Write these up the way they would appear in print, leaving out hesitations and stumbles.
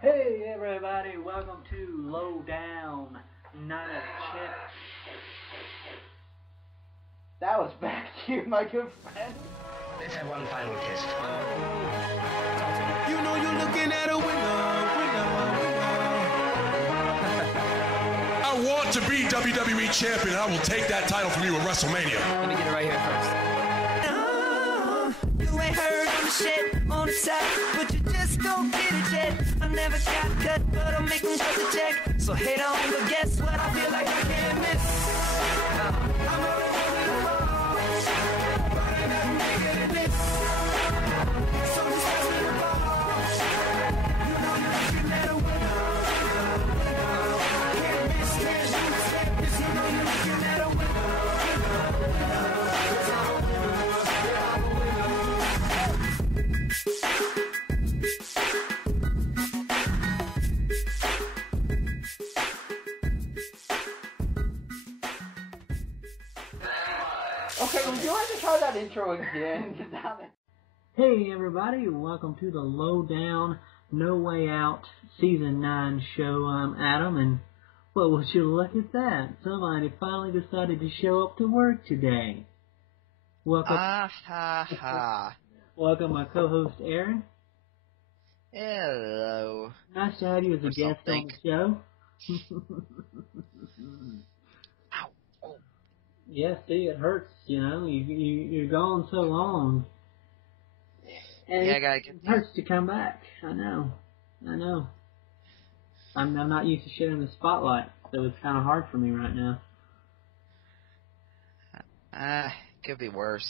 Hey everybody, welcome to Lowdown Night of Champ. That was back to you, my good friend. Let's have one final kiss. You know you're looking at a winner. I want to be WWE champion. I will take that title from you at WrestleMania. Let me get it right here first. You ain't heard on the shit on the top, but you just don't get it yet. I never got cut, but I'm making cut the check. So hate on, but guess what? I feel like I can't miss. I'm already on the wall, but I'm not making this. So just pass me the ball. You know you're looking at a winner. Can't miss, can't lose, can't miss. You know you're looking at a winner. Okay, would you like to try that intro again? Hey everybody, welcome to the Lowdown No Way Out Season 9 show. I'm Adam, and well, would you look at that? Somebody finally decided to show up to work today. Welcome. Welcome my co-host Aaron. Hello. Nice to have you as a guest on the show. Ow. Oh. Yeah, see, it hurts, you know, you're gone so long. And yeah, I gotta get it hurts to come back. I know. I'm not used to sharing the spotlight, so it's kind of hard for me right now. Could be worse.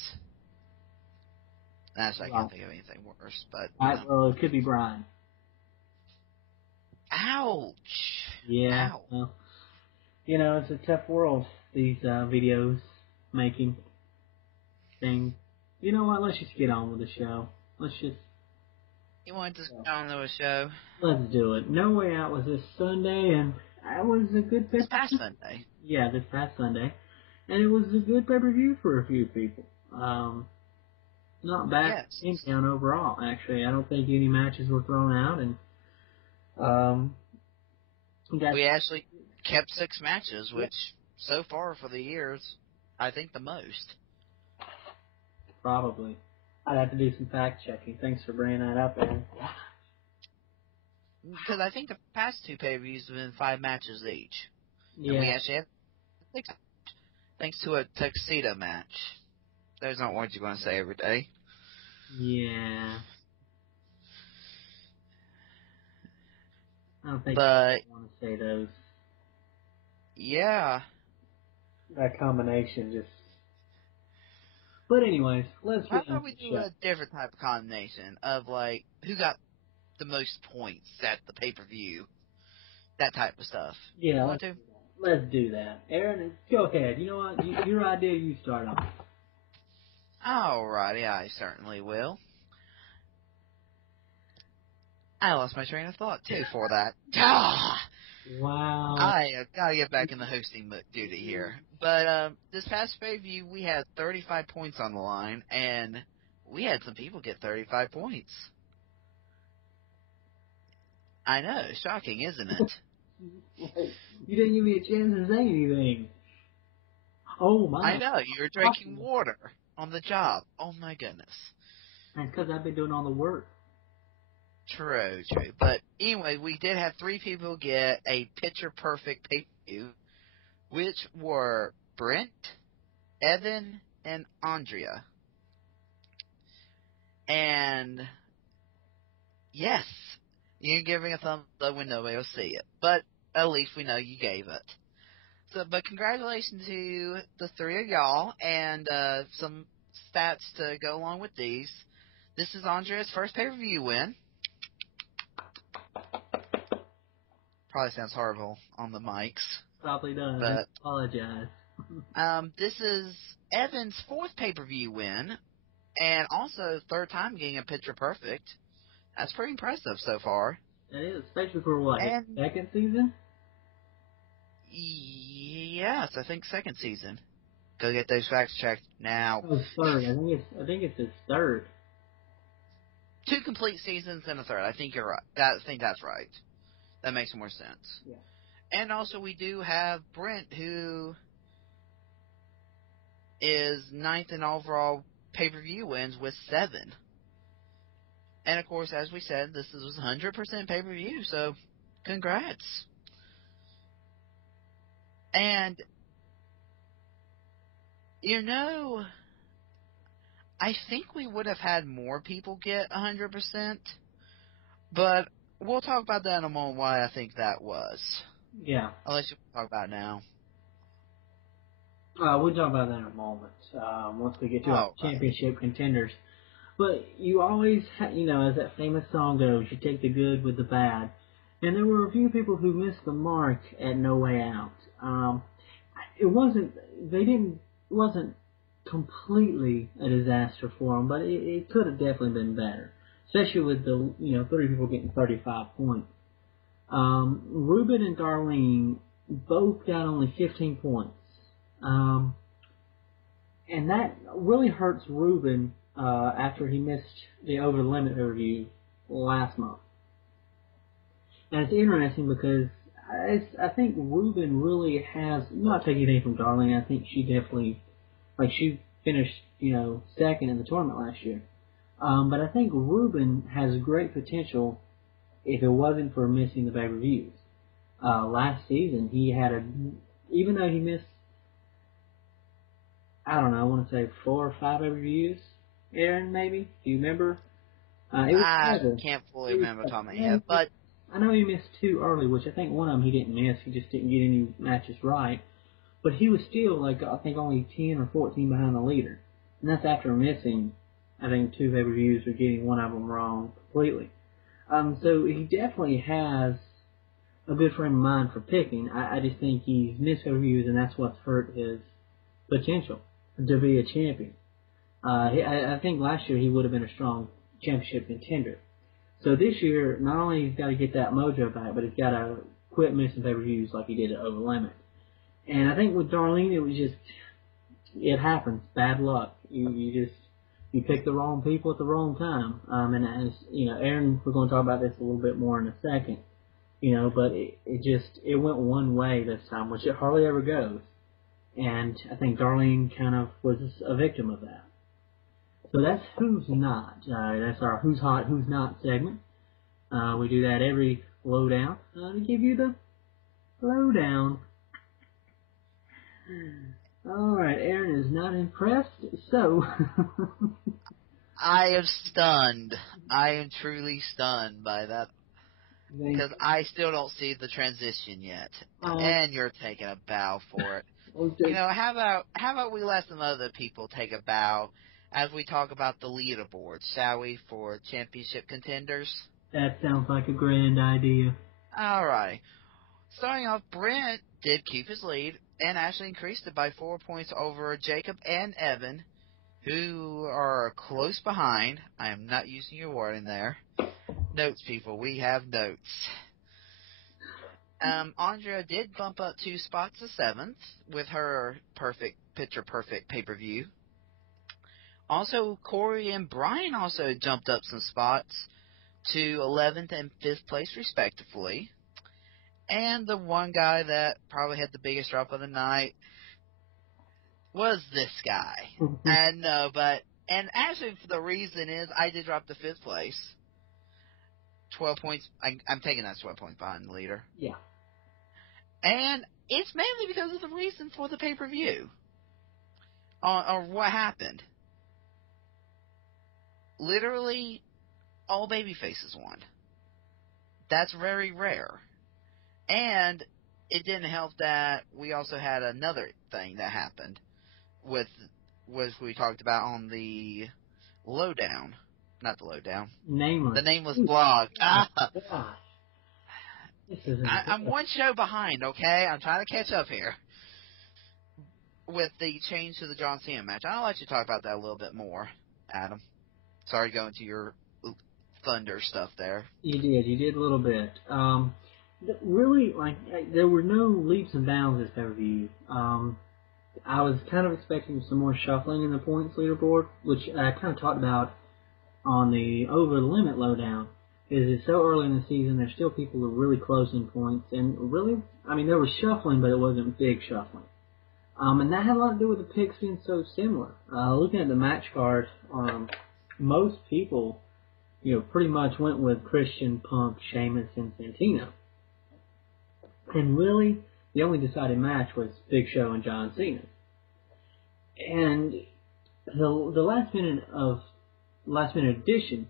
Actually, I can't think of anything worse, but... Well, it could be Brian. Ouch! Yeah, Ow. well, you know, it's a tough world, these videos making thing. You know what, let's just get on with the show. You want to go on to a show? Let's do it. No Way Out was this Sunday, and it was a good This past Sunday. Yeah, this past Sunday. And it was a good pay-per-view for a few people. Not bad in town overall, actually. I don't think any matches were thrown out, and we actually kept 6 matches, which so far for the years, I think the most. Probably. I'd have to do some fact checking. Thanks for bringing that up, Aaron. Because I think the past 2 pay-per-views have been 5 matches each. Yeah. And we actually had 6, thanks to a tuxedo match. Those aren't words you're going to say every day. Yeah. I don't think I want to say those. Yeah. That combination just... But anyways, let's get How about we do a different type of combination of, like, who got the most points at the pay-per-view? That type of stuff. Yeah, let's do that. Aaron, go ahead. You know what? Your idea, you start off. Alrighty, I certainly will. I lost my train of thought, too, for that. Wow. I gotta get back in the hosting duty here. But, this past pay-per-view, we had 35 points on the line, and we had some people get 35 points. I know, shocking, isn't it? You didn't give me a chance to say anything. Oh, my. I know, you were drinking water on the job. Oh, my goodness. That's because I've been doing all the work. True. But anyway, we did have 3 people get a picture-perfect pay-per-view, which were Brent, Evan, and Andrea. And, yes, you're giving a thumbs up when nobody will see it. But at least we know you gave it. So, but congratulations to the 3 of y'all, and some stats to go along with these. This is Andrea's first pay-per-view win. Probably sounds horrible on the mics. Probably does. But, I apologize. This is Evan's 4th pay-per-view win, and also 3rd time getting a picture perfect. That's pretty impressive so far. It is, especially for what, and, 2nd season? Yes, I think 2nd season. Go get those facts checked now. Oh, 3rd. I think it's his 3rd. 2 complete seasons and a third. I think you're right. I think that's right. That makes more sense. Yeah. And also, we do have Brent, who is 9th in overall pay-per-view wins with 7. And, of course, as we said, this was 100% pay-per-view, so congrats. And, I think we would have had more people get 100%, but we'll talk about that in a moment, why I think that was. Yeah. Unless you want to talk about it now. We'll talk about that in a moment, once we get to our championship contenders. But you always, as that famous song goes, you take the good with the bad. And there were a few people who missed the mark at No Way Out. It wasn't completely a disaster for them, but it could have definitely been better. Especially with the, 30 people getting 35 points. Ruben and Darlene both got only 15 points. And that really hurts Ruben after he missed the Over the Limit review last month. And it's interesting because I think Ruben really has, not taking anything from Darlene, I think she definitely, she finished, second in the tournament last year. But I think Ruben has great potential if it wasn't for missing the pay-per-views. Last season, he had even though he missed, I don't know, I want to say 4 or 5 pay-per-views, Aaron, maybe? Do you remember? I can't fully remember off my head, but I know he missed 2 early, which I think one of them he didn't miss. He just didn't get any matches right. But he was still, I think, only 10 or 14 behind the leader. And that's after missing, I think, 2 pay-per-views or getting one of them wrong completely. So he definitely has a good frame of mind for picking. I just think he's missed pay-per-views, and that's what's hurt his potential to be a champion. I think last year he would have been a strong championship contender. So this year, not only he's got to get that mojo back, but he's got to quit missing pay-per-views like he did at Over Limit. And I think with Darlene, it was just, it happens. Bad luck. You pick the wrong people at the wrong time. And as, Aaron, we're going to talk about this a little bit more in a second. But it went one way this time, which it hardly ever goes. And I think Darlene kind of was a victim of that. So that's Who's Not. That's our Who's Hot, Who's Not segment. We do that every lowdown to give you the lowdown. Alright, Aaron is not impressed, so... I am stunned. I am truly stunned by that. Because I still don't see the transition yet. And you're taking a bow for it. How about we let some other people take a bow as we talk about the leaderboard, shall we, for championship contenders? That sounds like a grand idea. Alright. Starting off, Brent did keep his lead and actually increased it by 4 points over Jacob and Evan, who are close behind. I am not using your wording there. Notes, people. We have notes. Andrea did bump up 2 spots to 7th with her picture-perfect pay-per-view. Also, Corey and Brian also jumped up some spots to 11th and 5th place, respectively. And the one guy that probably had the biggest drop of the night was this guy. And actually, the reason is I did drop to 5th place. 12 points. I'm taking that 12 points behind the leader. Yeah. And it's mainly because of the reason for the pay-per-view. Or what happened. Literally, all babyfaces won. That's very rare. And it didn't help that we also had another thing that happened with we talked about on the lowdown. Not the lowdown. Nameless. The Nameless blog. I'm one show behind, okay? I'm trying to catch up here. With the change to the John Cena match. I'll let you talk about that a little bit more, Adam. Sorry to go into your Thunder stuff there. You did a little bit. Really, there were no leaps and bounds this pay-per-view. I was kind of expecting some more shuffling in the points leaderboard, which I kind of talked about on the Over the Limit lowdown is it's so early in the season, there's still people who are really close in points, and really, I mean, there was shuffling, but it wasn't big shuffling. And that had a lot to do with the picks being so similar. Looking at the match card, most people, pretty much went with Christian, Punk, Sheamus, and Santino. And really, the only decided match was Big Show and John Cena. And the last minute addition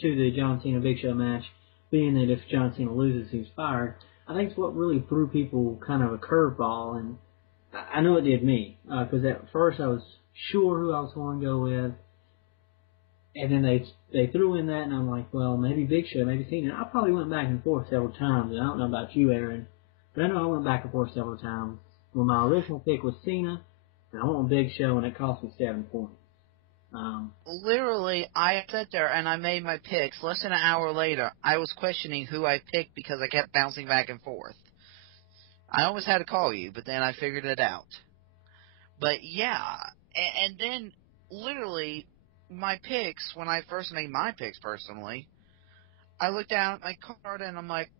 to the John Cena Big Show match, being that if John Cena loses, he's fired, I think it's what really threw people kind of a curveball, and I know it did me, because at first I was sure who I was going to go with, and then they threw in that, and I'm like, well, maybe Big Show, maybe Cena. I probably went back and forth several times, and I don't know about you, Aaron, but I know I went back and forth several times. Well, my original pick was Cena, and I went with Big Show, and it cost me 7 points. Literally, I sat there and I made my picks. Less than an hour later, I was questioning who I picked because I kept bouncing back and forth. I almost had to call you, but then I figured it out. But yeah, and then literally my picks, when I first made my picks personally, I looked down at my card and I'm like,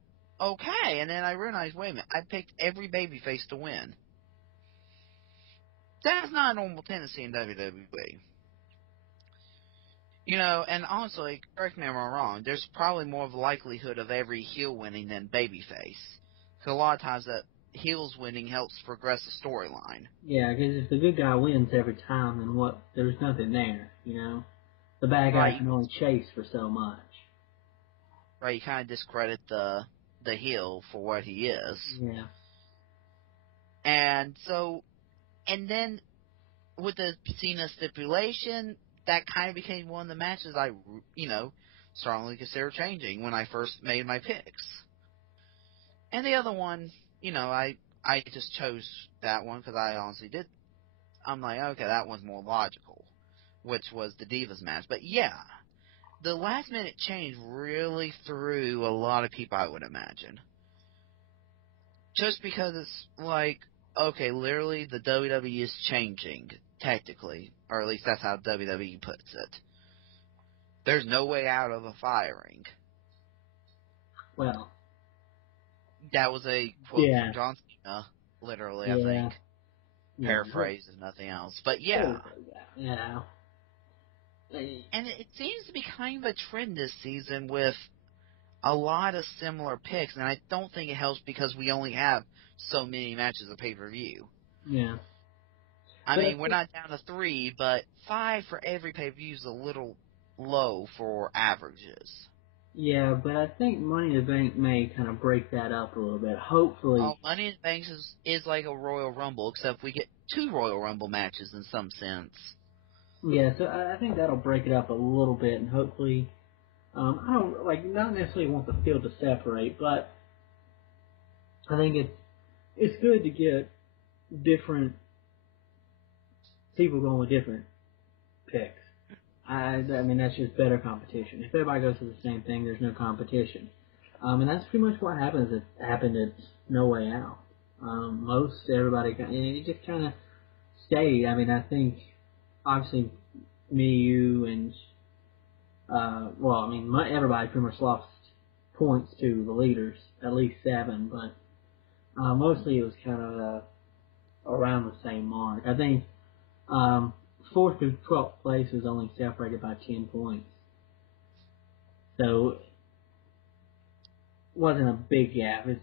okay, and then I realized, wait a minute, I picked every babyface to win. That's not a normal tendency in WWE. And honestly, correct me if I'm wrong, there's probably more of a likelihood of every heel winning than babyface. Because a lot of times that heels winning helps progress the storyline. Yeah, because if the good guy wins every time, then there's nothing there, The bad guy can only chase for so much. Right, you kind of discredit the heel for what he is. Yeah. And then with the Cena stipulation, that kind of became one of the matches I, strongly considered changing when I first made my picks. And the other one, I just chose that one because I honestly did. I'm like, okay, that one's more logical, which was the Divas match. But yeah, the last minute change really threw a lot of people, I would imagine. Just because it's like, okay, literally the WWE is changing, technically, or at least that's how WWE puts it. There's no way out of a firing. Well. That was a quote from John Cena, literally, I think. Paraphrase if nothing else. But yeah. Yeah. And it seems to be kind of a trend this season with a lot of similar picks, and I don't think it helps because we only have so many matches of pay-per-view. Yeah. I mean, we're not down to 3, but 5 for every pay-per-view is a little low for averages. Yeah, but I think Money in the Bank may kind of break that up a little bit. Hopefully. Oh, Money in the Bank is like a Royal Rumble, except we get 2 Royal Rumble matches in some sense. Yeah, so I think that'll break it up a little bit, and hopefully, I don't, not necessarily want the field to separate, but I think it's good to get different people going with different picks. I mean, that's just better competition. If everybody goes to the same thing, there's no competition. And that's pretty much what happened at No Way Out. Everybody, it just kind of stayed. I mean, I think, obviously, me, you, and, everybody pretty much lost points to the leaders, at least 7, but mostly it was kind of around the same mark. I think 4th to 12th place was only separated by 10 points. So it wasn't a big gap. You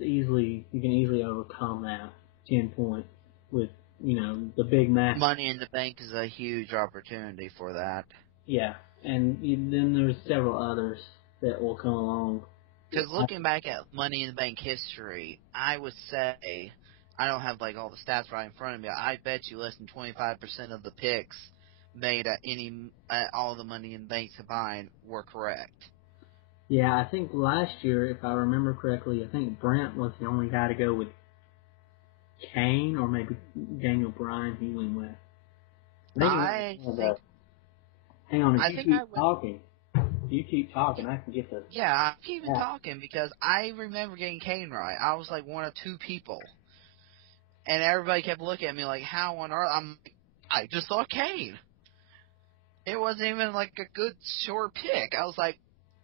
can easily overcome that 10 points with, the big match. Money in the Bank is a huge opportunity for that. Yeah, and then there's several others that will come along. Because looking back at Money in the Bank history, I would say, I don't have all the stats right in front of me, I bet you less than 25% of the picks made at all the Money in the Bank combined were correct. Yeah, I think last year, if I remember correctly, I think Brent was the only guy to go with Kane, or maybe Daniel Bryan he went with. Hang on, if you keep talking, I can get the... Yeah, I keep talking because I remember getting Kane right. I was like one of 2 people. And everybody kept looking at me like, how on earth? I just saw Kane. it wasn't even like a good sure pick. I was like,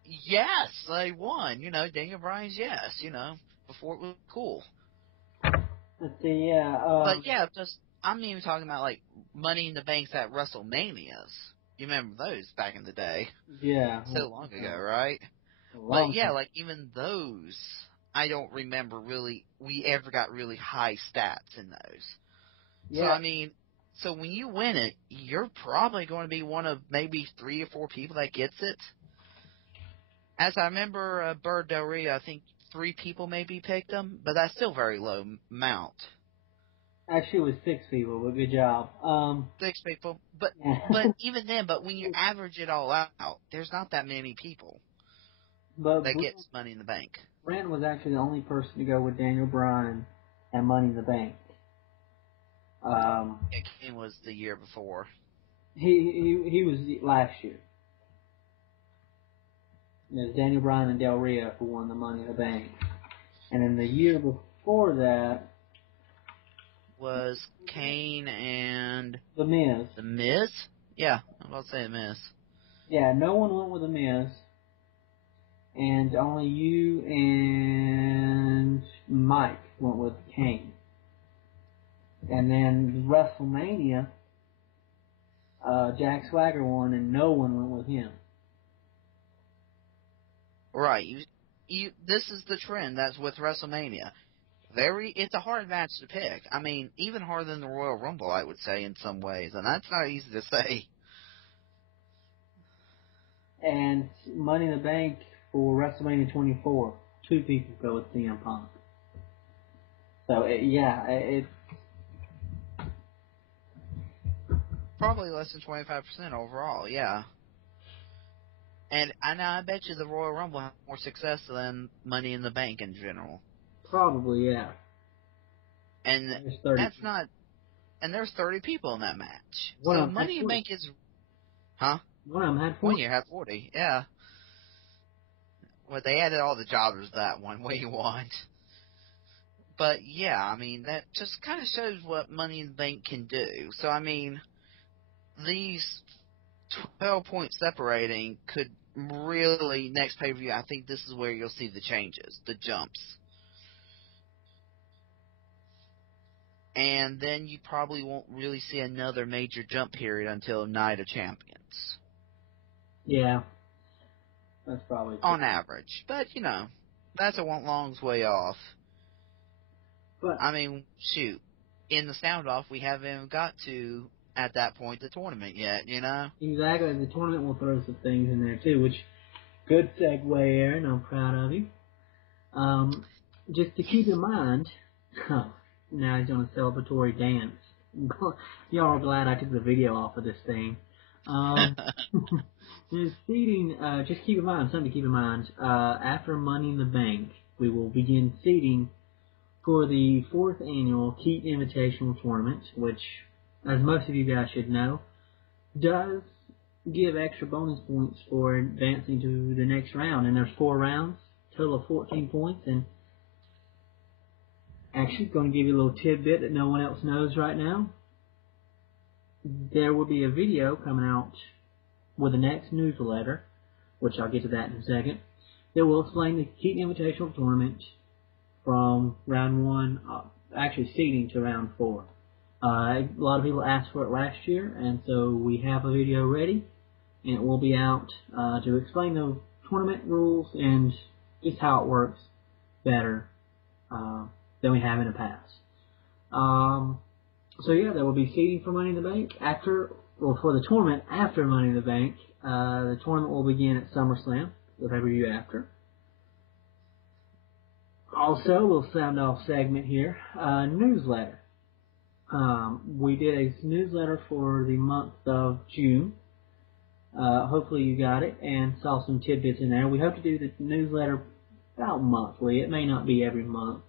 yes, they won. You know, Daniel Bryan's yes. You know, before it was cool. Let's see, yeah. But yeah, just I'm even talking about like Money in the Banks at WrestleManias. You remember those back in the day? Yeah. So long ago, right? But Long yeah, time. like even those, I don't remember really we ever got really high stats in those. Yeah. So I mean, so when you win it, you're probably going to be one of maybe 3 or 4 people that gets it. As I remember, Bird Del Rio, I think 3 people maybe picked them, but that's still very low amount. Actually, it was 6 people, but good job. 6 people, but Yeah. but even then, but when you average it all out, there's not that many people But that gets Money in the Bank. Brand was actually the only person to go with Daniel Bryan and Money in the Bank. It was the year before. He was last year. There's Daniel Bryan and Del Rio who won the Money in the Bank, and then the year before that Was Kane and The Miz. The Miz? Yeah, I'm about to say The Miz. Yeah, no one went with The Miz, and only you and Mike went with Kane. And then WrestleMania, Jack Swagger won, and no one went with him. Right. You. This is the trend that's with WrestleMania. It's a hard match to pick. I mean, even harder than the Royal Rumble, I would say, in some ways, and that's not easy to say. And Money in the Bank for WrestleMania 24, 2 people go with CM Punk. So, it's Probably less than 25% overall, yeah. And I bet you the Royal Rumble had more success than Money in the Bank in general. probably, yeah. And that's not... And there's 30 people in that match. So Money in the Bank is... Huh? One of them had 40. One year had 40, yeah. Well, they added all the jobbers to that one, what you want. But, yeah, I mean, that just kind of shows what Money in the Bank can do. So, I mean, these 12 points separating could really, next pay-per-view, I think this is where you'll see the changes, the jumps. And then you probably won't really see another major jump period until Night of Champions. Yeah. That's probably true. On average. But, you know, that's a long way off. But I mean, shoot. In the sound-off, we haven't even got to, at that point, the tournament yet, you know? Exactly. The tournament will throw some things in there, too, which, good segue, Aaron. I'm proud of you. Just to keep in mind, now he's doing a celebratory dance. Y'all are glad I took the video off of this thing. The seating, just keep in mind, something to keep in mind, after Money in the Bank, we will begin seating for the 4th annual Keaton Invitational Tournament, which, as most of you guys should know, does give extra bonus points for advancing to the next round. And there's 4 rounds, total of 14 points, and actually going to give you a little tidbit that no one else knows right now. There will be a video coming out with the next newsletter, which I'll get to that in a second, that will explain the Keaton Invitational Tournament from round 1, actually seeding to round 4. A lot of people asked for it last year, and so we have a video ready, and it will be out to explain the tournament rules and just how it works better than we have in the past. So yeah, there will be seeding for Money in the Bank for the tournament after Money in the Bank. The tournament will begin at SummerSlam, the pay-per-view after. Also, we'll sound off segment here, newsletter. We did a newsletter for the month of June. Hopefully you got it and saw some tidbits in there. We hope to do the newsletter about monthly. It may not be every month,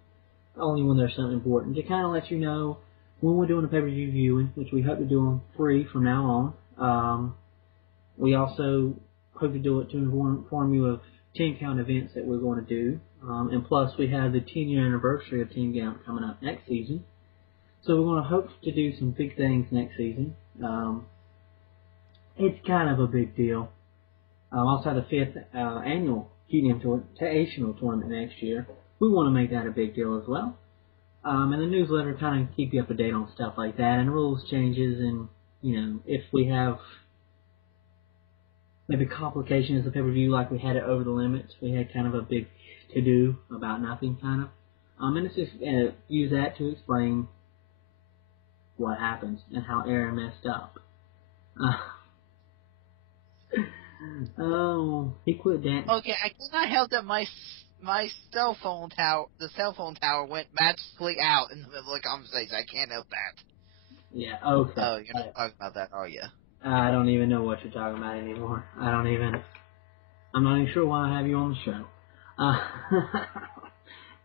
only when there's something important, to kind of let you know when we're doing a pay-per-view viewing, which we hope to do them free from now on. We also hope to do it to inform you of 10-count events that we're going to do. And plus, we have the 10-year anniversary of 10 Count coming up next season. So we're going to hope to do some big things next season. it's kind of a big deal. Also, the 5th annual QDM Invitational Tournament next year. We want to make that a big deal as well. And the newsletter kind of keep you up to date on stuff like that, and rules changes, and, if we have maybe complications of pay-per-view like we had it Over the Limit. We had kind of a big to-do about nothing, kind of. And it's just use that to explain what happens and how Aaron messed up. Oh, he quit dancing. Okay, I cannot help that my cell phone tower, the cell phone tower went magically out in the middle of the conversation. I can't help that. Yeah, okay. Oh, you're not talking about that, are you? I don't even know what you're talking about anymore. I'm not even sure why I have you on the show.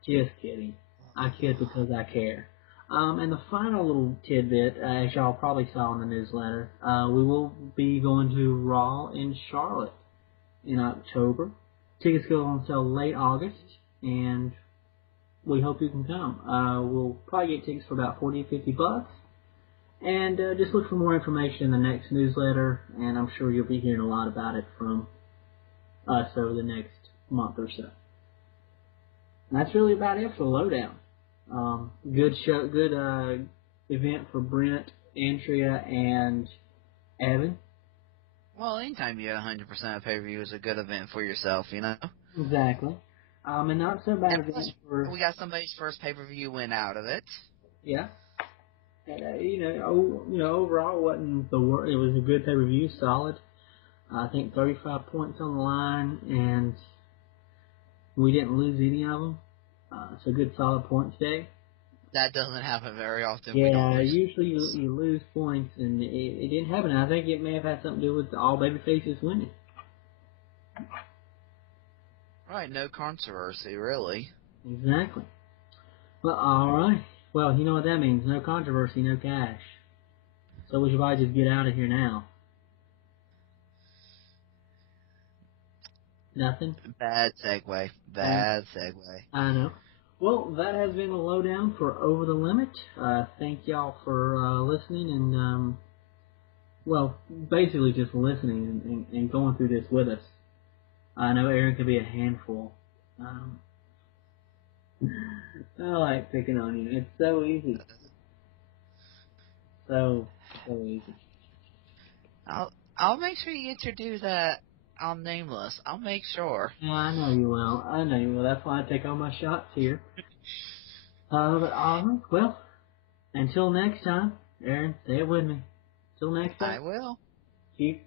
Just kidding. I kid because I care. And the final little tidbit, as y'all probably saw in the newsletter, we will be going to Raw in Charlotte in October. Tickets go on sale late August, and we hope you can come. We'll probably get tickets for about $40 to $50. And just look for more information in the next newsletter, and I'm sure you'll be hearing a lot about it from us over the next month or so. And that's really about it for the lowdown. Good show, good event for Brent, Andrea, and Evan. Well, anytime you get 100% of pay-per-view is a good event for yourself, Exactly. And not so bad event for... We got somebody's first pay-per-view win out of it. Yeah. And, overall, it wasn't the worst. It was a good pay-per-view, solid. I think 35 points on the line, and we didn't lose any of them. It's a good, solid point today. That doesn't happen very often. Yeah, usually you lose points, and it didn't happen. I think it may have had something to do with all baby faces winning. Right, no controversy, really. Exactly. Well, all right. Well, you know what that means. No controversy, no cash. So we should probably just get out of here now. Nothing? Bad segue. Bad segue. I know. Well, that has been the lowdown for Over the Limit. Thank y'all for listening and, basically just listening and going through this with us. I know Aaron can be a handful. I like picking on you. It's so easy. So easy. I'll make sure you introduce that on Nameless. I'll make sure. Yeah, I know you will. That's why I take all my shots here. But alright, well, until next time, Aaron, say it with me. Until next time. I will. Keep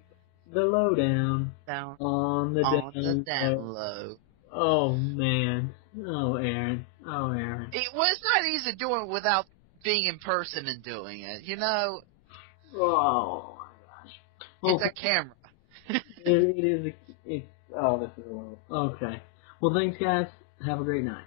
the lowdown Down on the down low. Oh, man. Oh, Aaron. It was not easy doing it without being in person and doing it, Oh, my gosh. It's a camera. It is. This is horrible. Okay. Well, thanks, guys. Have a great night.